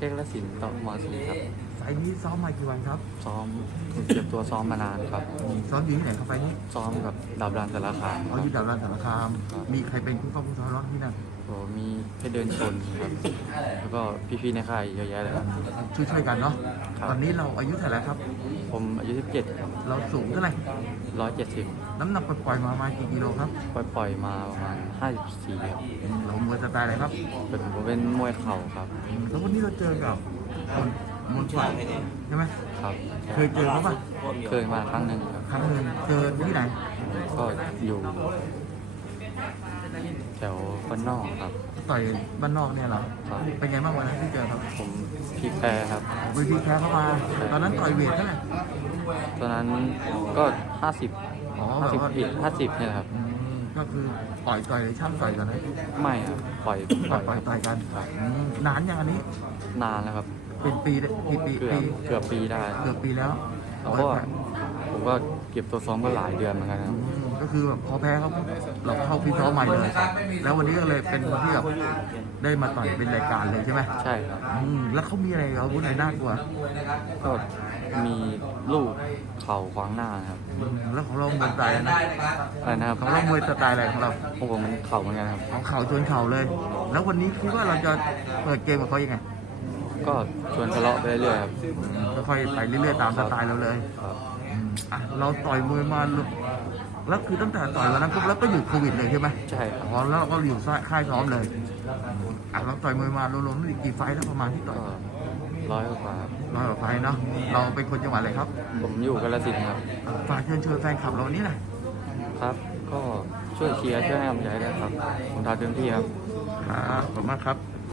เอกละสินต่อมาสีครับ ไ ฟล์นี้ซ้อมมากี่วันครับ ซ้อมเก็บตัวซ้อมมานานครับ ซ้อมอยู่ที่ไหนครับไฟล์นี้ ซ้อมกับดาบรันแต่ละครั้งอ๋ออยู่ดาวรันสารคาม มีใครเป็นผู้เข้าผู้ซ้อมร้องที่นั่นโอ้มีเพชรเดินชนครับ แล้วก็พี่ๆในค่ายเยอะแยะเลยครับ ช่วยช่วยๆกันเนาะครับตอนนี้เราอายุเท่าไหร่ครับ ผมอายุ17ครับเราสูงเท่าไหร่170น้ำหนักปล่อยๆมาประมาณกี่กิโลครับปล่อยปล่อยๆมาประมาณ54ครับอืมเรามวยสไตล์อะไรครับ เป็นผมเป็นมวยเข่าครับอืมแล้ววันนี้เราเจอกับคน มนต์ฝ่ายใช่ไหมครับเคยเจอเขาปะเคยมาครั้งหนึ่งครับครั้งหนึ่งเจอที่ไหนก็อยู่แถวบ้านนอกครับต่อยบ้านนอกเนี่ยเหรอครับเป็นไงบ้างวันนั้นที่เจอครับผมพี่แพ้ครับเวทีแพ้เข้ามาตอนนั้นต่อยเวทเท่าไหร่ตอนนั้นก็ห้าสิบอ๋อห้าแบบสิบว่าผิดห้าสิบเนี่ยแหละครับอืมก็คือต่อยต่อยเลยช่างต่อยกันนะไม่ครับปล่อยต่อยต่อยต่อยกันครับอืมนานยังอันนี้ นานแล้วครับ เป็นปีได้กี่ปีเกือบปีเกือบปีได้เกือบปีแล้วแล้วก็ผมก็เก็บตัวซ้อมก็หลายเดือนเหมือนกันคอืรับ มก็คือแบบพอแพ้เขาปุ๊บเราเข้าฟิตซ้อมใหม่เลย แล้ววันนี้ก็เลยเป็นวันที่แบบได้มาต่อยเป็นรายการเลยใช่ไหมใช่ครับ อืมแล้วเขามีอะไรอาวุธไหนน่ากลัวก็มีลูกเข่าขวางหน้าครับอืมแล้วของเรามวยสไตล์อะไรนะอะไรนะครับของเรามวยสไตล์อะไรของเรา พวกผมมันเข่าเหมือนกันครับ ของเข่าชนเข่าเลย แล้ววันนี้คิดว่าเราจะเปิดเกมกับเขายังไง ก็ชวนทะเลาะไปเรื่อยๆครับค่อยๆไปเรื่อยๆตามสไตล์เราเลยครับอืมอะเราต่อยมวยมาลุแล้วคือตั้งแต่ต่อยวันนั้นปุ๊บแล้วก็อยู่โควิดเลยใช่ไหมใช่ครับอ๋อแล้วเราก็อยู่ค่ายซ้อมเลยอะเราต่อยมวยมารวมๆนี่กี่ไฟท์แล้วประมาณที่ต่อยก็ร้อยกว่าครับร้อยกว่าไฟท์เนาะเราเป็นคนจังหวัดอะไรครับผมอยู่กาฬสินธุ์ครับฝากเชิญชวนแฟนคลับเราวันนี้หน่อยครับ ก็ช่วยเชียร์ช่วยให้กำลังใจด้วยครับผมทำเต็มที่ครับ ครับขอบคุณมากครับ